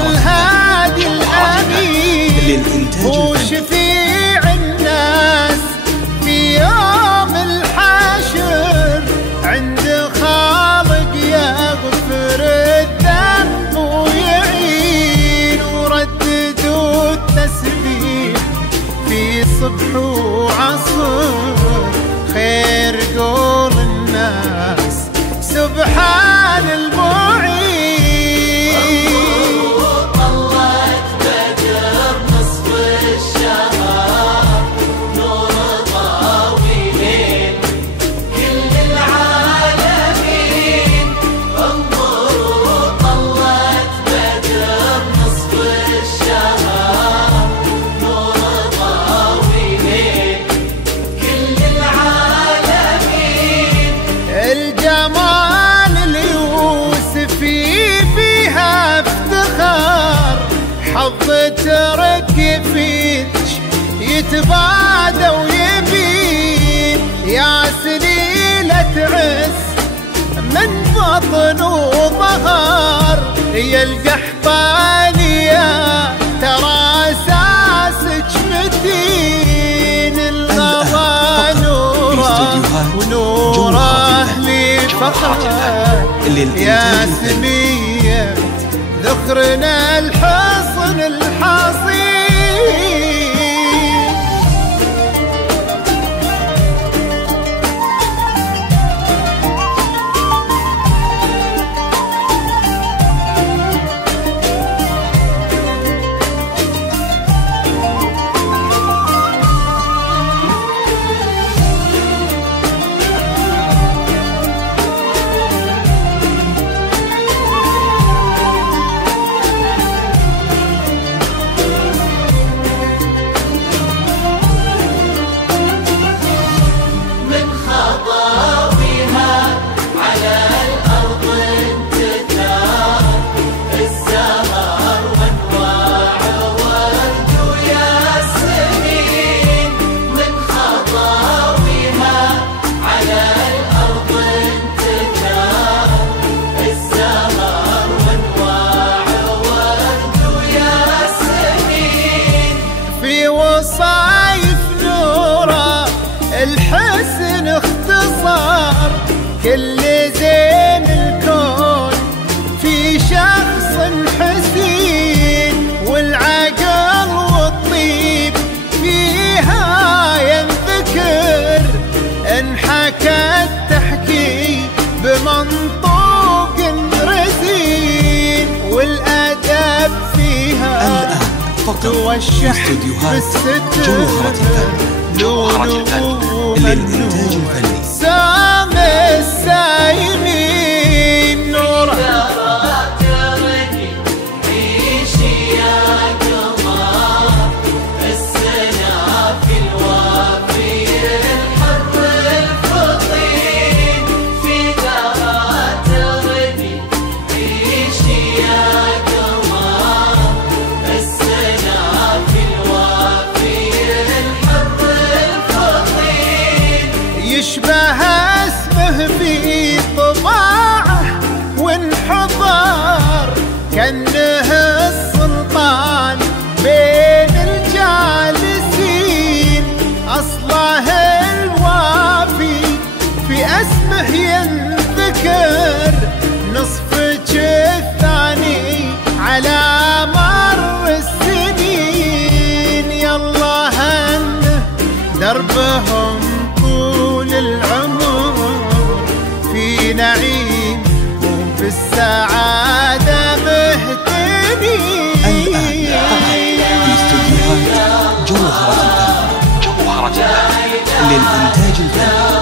الهادي الأمين للإنتاج وشفيع الناس في يوم الحشر، عند خالق يغفر الذنب ويعين، ورددوا التسبيح في صبح وعصر، خير قول الناس سبحان المعين. طلعت بدر نصف الشهر، نور طاويلين كل العالمين. انظروا طلعت بدر نصف الشهر، نور طاويلين كل العالمين. الجمال اليوسفي فيها افتخار، حظ ترك فيك يتبادى ويبين، يا سليلة عز من بطن وظهر، يا القحطانية ترى اساسك متين. الغضا نوره ونوره لفخر، يا سمية ذخرنا الحصن الحصين. وصايف نوره الحسن اختصار، كل زين الكون في شخص حسين، والعقل والطيب فيها ينذكر، انحكت تحكي بمنطوق رزين، والادب فيها توشح بالستر، لولو للإنتاج الفني سامي السايمين نوره. تركي عيشي يا قمر، السنة في الوافي الحر الفطين، في دارات تركي عيشي يا قمر، السنة في الوافي الحر الفطين. يشبه اسمه في طباعه وانحضر، كأنه السلطان بين الجالسين، أصله الوافي في اسمه ينذكر، نصفك الثاني على مر السنين، يالله انه دربهم طول العمر في نعيم وفي السعادة مهتدين. في استوديوهات جوهرة الفن للإنتاج الفني.